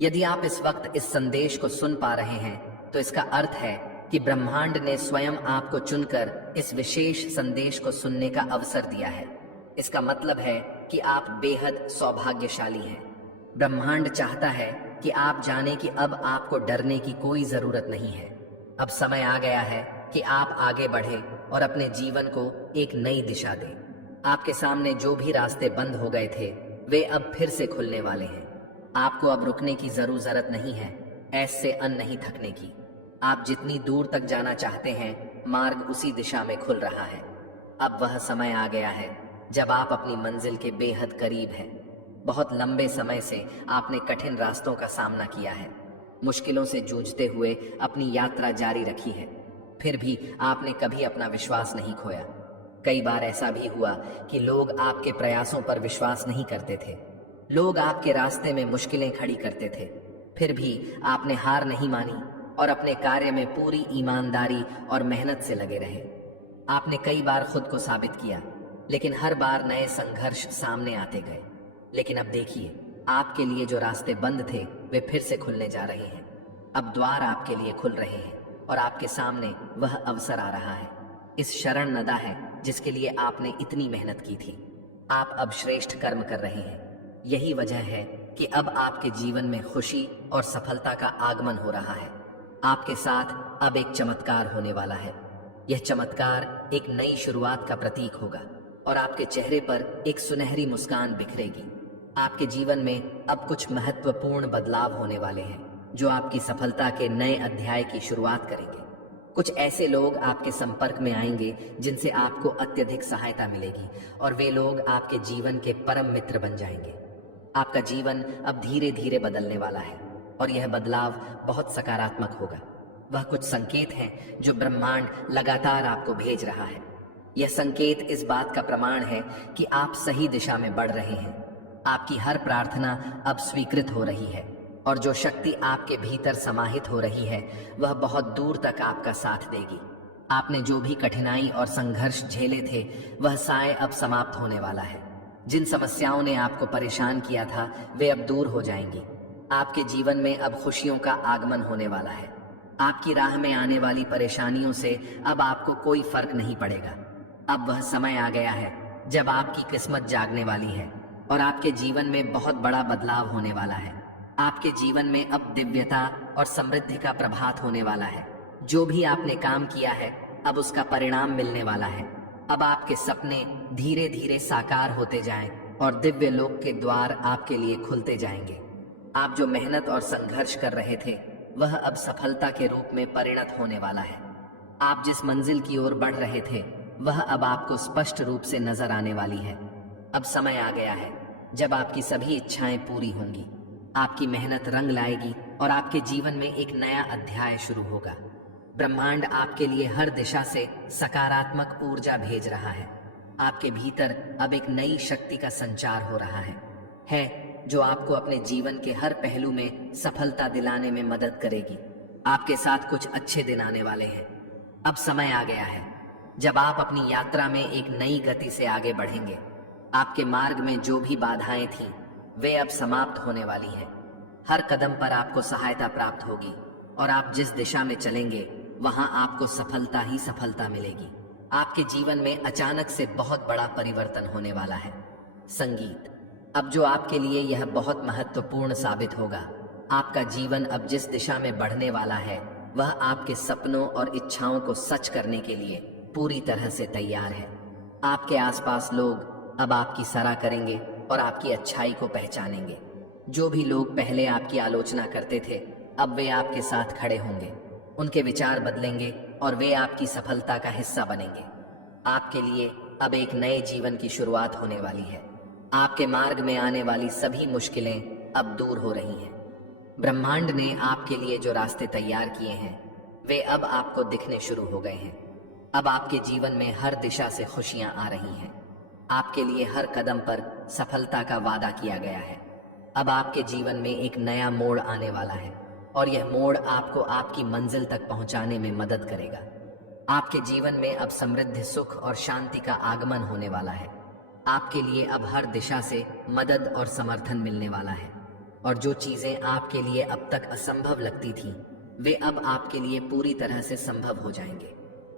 यदि आप इस वक्त इस संदेश को सुन पा रहे हैं तो इसका अर्थ है कि ब्रह्मांड ने स्वयं आपको चुनकर इस विशेष संदेश को सुनने का अवसर दिया है। इसका मतलब है कि आप बेहद सौभाग्यशाली हैं। ब्रह्मांड चाहता है कि आप जाने कि अब आपको डरने की कोई जरूरत नहीं है। अब समय आ गया है कि आप आगे बढ़ें और अपने जीवन को एक नई दिशा दें। आपके सामने जो भी रास्ते बंद हो गए थे वे अब फिर से खुलने वाले हैं। आपको अब रुकने की जरूरत नहीं है, ऐसे अन नहीं थकने की। आप जितनी दूर तक जाना चाहते हैं मार्ग उसी दिशा में खुल रहा है। अब वह समय आ गया है जब आप अपनी मंजिल के बेहद करीब हैं। बहुत लंबे समय से आपने कठिन रास्तों का सामना किया है, मुश्किलों से जूझते हुए अपनी यात्रा जारी रखी है। फिर भी आपने कभी अपना विश्वास नहीं खोया। कई बार ऐसा भी हुआ कि लोग आपके प्रयासों पर विश्वास नहीं करते थे। लोग आपके रास्ते में मुश्किलें खड़ी करते थे। फिर भी आपने हार नहीं मानी और अपने कार्य में पूरी ईमानदारी और मेहनत से लगे रहे। आपने कई बार खुद को साबित किया, लेकिन हर बार नए संघर्ष सामने आते गए। लेकिन अब देखिए, आपके लिए जो रास्ते बंद थे वे फिर से खुलने जा रहे हैं। अब द्वार आपके लिए खुल रहे हैं और आपके सामने वह अवसर आ रहा है। इस शरण नदा है जिसके लिए आपने इतनी मेहनत की थी। आप अब श्रेष्ठ कर्म कर रहे हैं। यही वजह है कि अब आपके जीवन में खुशी और सफलता का आगमन हो रहा है। आपके साथ अब एक चमत्कार होने वाला है। यह चमत्कार एक नई शुरुआत का प्रतीक होगा और आपके चेहरे पर एक सुनहरी मुस्कान बिखरेगी। आपके जीवन में अब कुछ महत्वपूर्ण बदलाव होने वाले हैं जो आपकी सफलता के नए अध्याय की शुरुआत करेंगे। कुछ ऐसे लोग आपके संपर्क में आएंगे जिनसे आपको अत्यधिक सहायता मिलेगी और वे लोग आपके जीवन के परम मित्र बन जाएंगे। आपका जीवन अब धीरे धीरे बदलने वाला है और यह बदलाव बहुत सकारात्मक होगा। वह कुछ संकेत हैं जो ब्रह्मांड लगातार आपको भेज रहा है। यह संकेत इस बात का प्रमाण है कि आप सही दिशा में बढ़ रहे हैं। आपकी हर प्रार्थना अब स्वीकृत हो रही है और जो शक्ति आपके भीतर समाहित हो रही है वह बहुत दूर तक आपका साथ देगी। आपने जो भी कठिनाई और संघर्ष झेले थे वह साए अब समाप्त होने वाला है। जिन समस्याओं ने आपको परेशान किया था वे अब दूर हो जाएंगी। आपके जीवन में अब खुशियों का आगमन होने वाला है। आपकी राह में आने वाली परेशानियों से अब आपको कोई फर्क नहीं पड़ेगा। अब वह समय आ गया है जब आपकी किस्मत जागने वाली है और आपके जीवन में बहुत बड़ा बदलाव होने वाला है। आपके जीवन में अब दिव्यता और समृद्धि का प्रभात होने वाला है। जो भी आपने काम किया है अब उसका परिणाम मिलने वाला है। अब आपके सपने धीरे धीरे साकार होते जाएं और दिव्य लोक के द्वार आपके लिए खुलते जाएंगे। आप जो मेहनत और संघर्ष कर रहे थे वह अब सफलता के रूप में परिणत होने वाला है। आप जिस मंजिल की ओर बढ़ रहे थे वह अब आपको स्पष्ट रूप से नजर आने वाली है। अब समय आ गया है जब आपकी सभी इच्छाएं पूरी होंगी। आपकी मेहनत रंग लाएगी और आपके जीवन में एक नया अध्याय शुरू होगा। ब्रह्मांड आपके लिए हर दिशा से सकारात्मक ऊर्जा भेज रहा है। आपके भीतर अब एक नई शक्ति का संचार हो रहा है जो आपको अपने जीवन के हर पहलू में सफलता दिलाने में मदद करेगी। आपके साथ कुछ अच्छे दिन आने वाले हैं। अब समय आ गया है जब आप अपनी यात्रा में एक नई गति से आगे बढ़ेंगे। आपके मार्ग में जो भी बाधाएं थीं वे अब समाप्त होने वाली हैं। हर कदम पर आपको सहायता प्राप्त होगी और आप जिस दिशा में चलेंगे वहां आपको सफलता ही सफलता मिलेगी। आपके जीवन में अचानक से बहुत बड़ा परिवर्तन होने वाला है। संगीत, अब जो आपके लिए यह बहुत महत्वपूर्ण साबित होगा। आपका जीवन अब जिस दिशा में बढ़ने वाला है वह आपके सपनों और इच्छाओं को सच करने के लिए पूरी तरह से तैयार है। आपके आसपास लोग अब आपकी सराह करेंगे और आपकी अच्छाई को पहचानेंगे। जो भी लोग पहले आपकी आलोचना करते थे अब वे आपके साथ खड़े होंगे। उनके विचार बदलेंगे और वे आपकी सफलता का हिस्सा बनेंगे। आपके लिए अब एक नए जीवन की शुरुआत होने वाली है। आपके मार्ग में आने वाली सभी मुश्किलें अब दूर हो रही हैं। ब्रह्मांड ने आपके लिए जो रास्ते तैयार किए हैं वे अब आपको दिखने शुरू हो गए हैं। अब आपके जीवन में हर दिशा से खुशियां आ रही हैं। आपके लिए हर कदम पर सफलता का वादा किया गया है। अब आपके जीवन में एक नया मोड़ आने वाला है और यह मोड़ आपको आपकी मंजिल तक पहुंचाने में मदद करेगा। आपके जीवन में अब समृद्धि, सुख और शांति का आगमन होने वाला है। आपके लिए अब हर दिशा से मदद और समर्थन मिलने वाला है। और जो चीजें आपके लिए अब तक असंभव लगती थीं, वे अब आपके लिए पूरी तरह से संभव हो जाएंगे।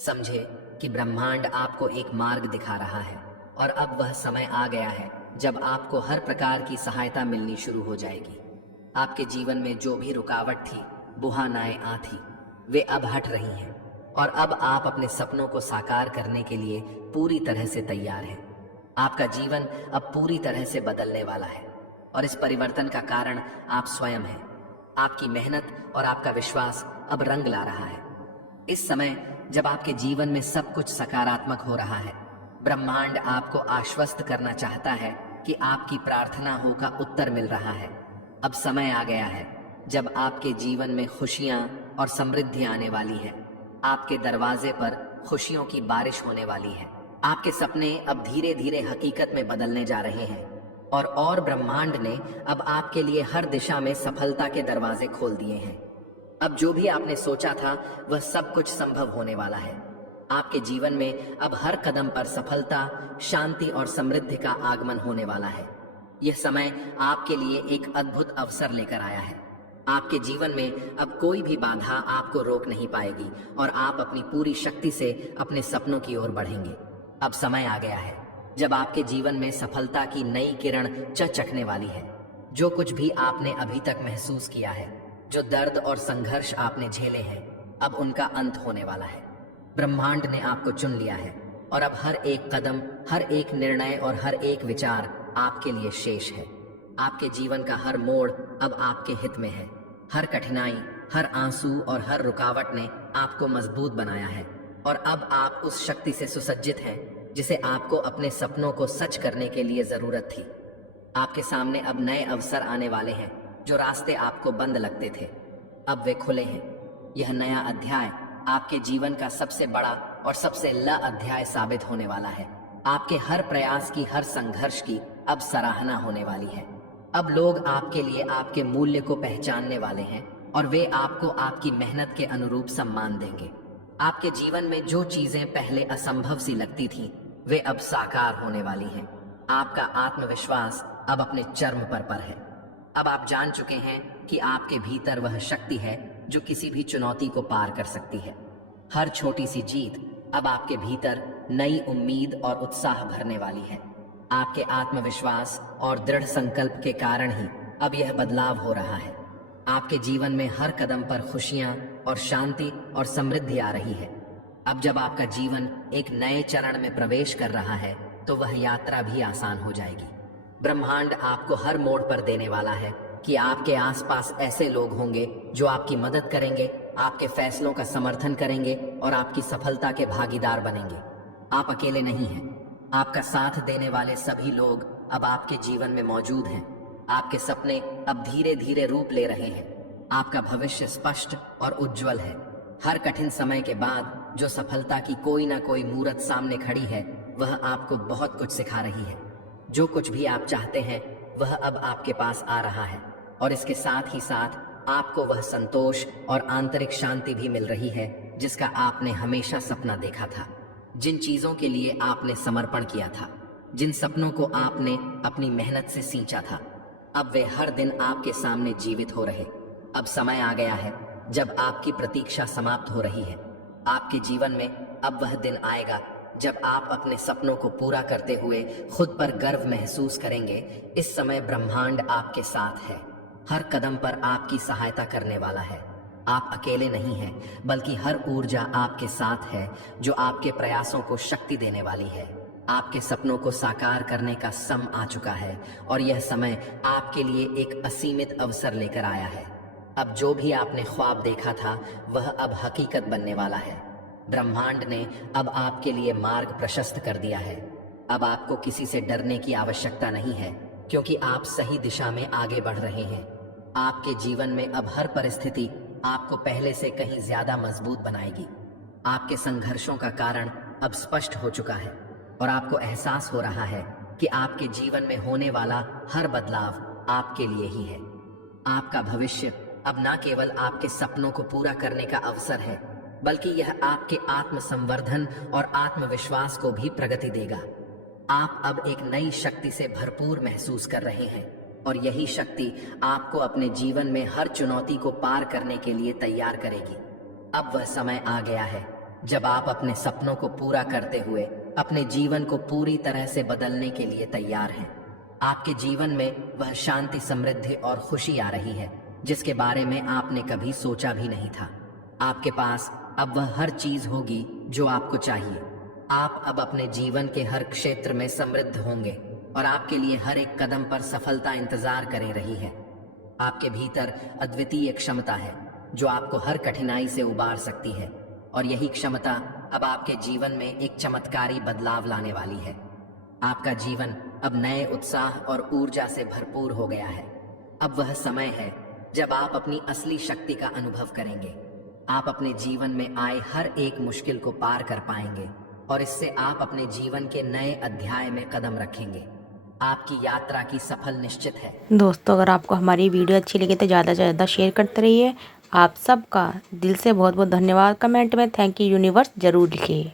समझे कि ब्रह्मांड आपको एक मार्ग दिखा रहा है और अब वह समय आ गया है जब आपको हर प्रकार की सहायता मिलनी शुरू हो जाएगी। आपके जीवन में जो भी रुकावट थी, बुहानाएं थी, वे अब हट रही हैं और अब आप अपने सपनों को साकार करने के लिए पूरी तरह से तैयार हैं। आपका जीवन अब पूरी तरह से बदलने वाला है और इस परिवर्तन का कारण आप स्वयं हैं। आपकी मेहनत और आपका विश्वास अब रंग ला रहा है। इस समय जब आपके जीवन में सब कुछ सकारात्मक हो रहा है, ब्रह्मांड आपको आश्वस्त करना चाहता है कि आपकी प्रार्थनाओं का उत्तर मिल रहा है। अब समय आ गया है जब आपके जीवन में खुशियां और समृद्धि आने वाली है। आपके दरवाजे पर खुशियों की बारिश होने वाली है। आपके सपने अब धीरे धीरे हकीकत में बदलने जा रहे हैं और ब्रह्मांड ने अब आपके लिए हर दिशा में सफलता के दरवाजे खोल दिए हैं। अब जो भी आपने सोचा था वह सब कुछ संभव होने वाला है। आपके जीवन में अब हर कदम पर सफलता, शांति और समृद्धि का आगमन होने वाला है। यह समय आपके लिए एक अद्भुत अवसर लेकर आया है। आपके जीवन में अब कोई भी बाधा आपको रोक नहीं पाएगी और आप अपनी पूरी शक्ति से अपने सपनों की ओर बढ़ेंगे। अब समय आ गया है जब आपके जीवन में सफलता की नई किरण चमकने वाली है। जो कुछ भी आपने अभी तक महसूस किया है, जो दर्द और संघर्ष आपने झेले हैं, अब उनका अंत होने वाला है। ब्रह्मांड ने आपको चुन लिया है और अब हर एक कदम, हर एक निर्णय और हर एक विचार आपके लिए शेष है। आपके जीवन का हर मोड़ अब आपके हित में है। हर कठिनाई, हर आंसू और हर रुकावट ने आपको मजबूत बनाया है और अब आप उस शक्ति से सुसज्जित हैं जिसे आपको अपने सपनों को सच करने के लिए जरूरत थी। आपके सामने अब नए अवसर आने वाले हैं। जो रास्ते आपको बंद लगते थे, अब वे खुले हैं। यह नया अध्याय आपके जीवन का सबसे बड़ा और सबसे अध्याय साबित होने वाला है। आपके हर प्रयास की, हर संघर्ष की अब सराहना होने वाली है। अब लोग आपके लिए आपके मूल्य को पहचानने वाले हैं और वे आपको आपकी मेहनत के अनुरूप सम्मान देंगे। आपके जीवन में जो चीजें पहले असंभव सी लगती थीं, वे अब साकार होने वाली हैं। आपका आत्मविश्वास अब अपने चरम पर है। अब आप जान चुके हैं कि आपके भीतर वह शक्ति है जो किसी भी चुनौती को पार कर सकती है। हर छोटी सी जीत अब आपके भीतर नई उम्मीद और उत्साह भरने वाली है। आपके आत्मविश्वास और दृढ़ संकल्प के कारण ही अब यह बदलाव हो रहा है। आपके जीवन में हर कदम पर खुशियां और शांति और समृद्धि आ रही है। अब जब आपका जीवन एक नए चरण में प्रवेश कर रहा है, तो वह यात्रा भी आसान हो जाएगी। ब्रह्मांड आपको हर मोड़ पर देने वाला है कि आपके आसपास ऐसे लोग होंगे जो आपकी मदद करेंगे, आपके फैसलों का समर्थन करेंगे और आपकी सफलता के भागीदार बनेंगे। आप अकेले नहीं हैं। आपका साथ देने वाले सभी लोग अब आपके जीवन में मौजूद हैं। आपके सपने अब धीरे धीरे रूप ले रहे हैं। आपका भविष्य स्पष्ट और उज्जवल है। हर कठिन समय के बाद जो सफलता की कोई ना कोई मूरत सामने खड़ी है, वह आपको बहुत कुछ सिखा रही है। जो कुछ भी आप चाहते हैं वह अब आपके पास आ रहा है और इसके साथ ही साथ आपको वह संतोष और आंतरिक शांति भी मिल रही है जिसका आपने हमेशा सपना देखा था। जिन चीजों के लिए आपने समर्पण किया था, जिन सपनों को आपने अपनी मेहनत से सींचा था, अब वे हर दिन आपके सामने जीवित हो रहे। अब समय आ गया है जब आपकी प्रतीक्षा समाप्त हो रही है। आपके जीवन में अब वह दिन आएगा जब आप अपने सपनों को पूरा करते हुए खुद पर गर्व महसूस करेंगे। इस समय ब्रह्मांड आपके साथ है, हर कदम पर आपकी सहायता करने वाला है। आप अकेले नहीं हैं, बल्कि हर ऊर्जा आपके साथ है जो आपके प्रयासों को शक्ति देने वाली है। आपके सपनों को साकार करने का समय आ चुका है और यह समय आपके लिए एक असीमित अवसर लेकर आया है। अब जो भी आपने ख्वाब देखा था वह अब हकीकत बनने वाला है। ब्रह्मांड ने अब आपके लिए मार्ग प्रशस्त कर दिया है। अब आपको किसी से डरने की आवश्यकता नहीं है, क्योंकि आप सही दिशा में आगे बढ़ रहे हैं। आपके जीवन में अब हर परिस्थिति आपको पहले से कहीं ज्यादा मजबूत बनाएगी। आपके संघर्षों का कारण अब स्पष्ट हो चुका है और आपको एहसास हो रहा है कि आपके जीवन में होने वाला हर बदलाव आपके लिए ही है। आपका भविष्य अब न केवल आपके सपनों को पूरा करने का अवसर है, बल्कि यह आपके आत्मसंवर्धन और आत्मविश्वास को भी प्रगति देगा। आप अब एक नई शक्ति से भरपूर महसूस कर रहे हैं और यही शक्ति आपको अपने जीवन में हर चुनौती को पार करने के लिए तैयार करेगी। अब वह समय आ गया है जब आप अपने सपनों को पूरा करते हुए अपने जीवन को पूरी तरह से बदलने के लिए तैयार हैं। आपके जीवन में वह शांति, समृद्धि और खुशी आ रही है जिसके बारे में आपने कभी सोचा भी नहीं था। आपके पास अब वह हर चीज होगी जो आपको चाहिए। आप अब अपने जीवन के हर क्षेत्र में समृद्ध होंगे और आपके लिए हर एक कदम पर सफलता इंतजार करे रही है। आपके भीतर अद्वितीय क्षमता है जो आपको हर कठिनाई से उबार सकती है और यही क्षमता अब आपके जीवन में एक चमत्कारी बदलाव लाने वाली है। आपका जीवन अब नए उत्साह और ऊर्जा से भरपूर हो गया है। अब वह समय है जब आप अपनी असली शक्ति का अनुभव करेंगे। आप अपने जीवन में आए हर एक मुश्किल को पार कर पाएंगे और इससे आप अपने जीवन के नए अध्याय में कदम रखेंगे। आपकी यात्रा की सफल निश्चित है। दोस्तों, अगर आपको हमारी वीडियो अच्छी लगी तो ज़्यादा से ज़्यादा शेयर करते रहिए। आप सबका दिल से बहुत बहुत धन्यवाद। कमेंट में थैंक यू यूनिवर्स ज़रूर लिखिए।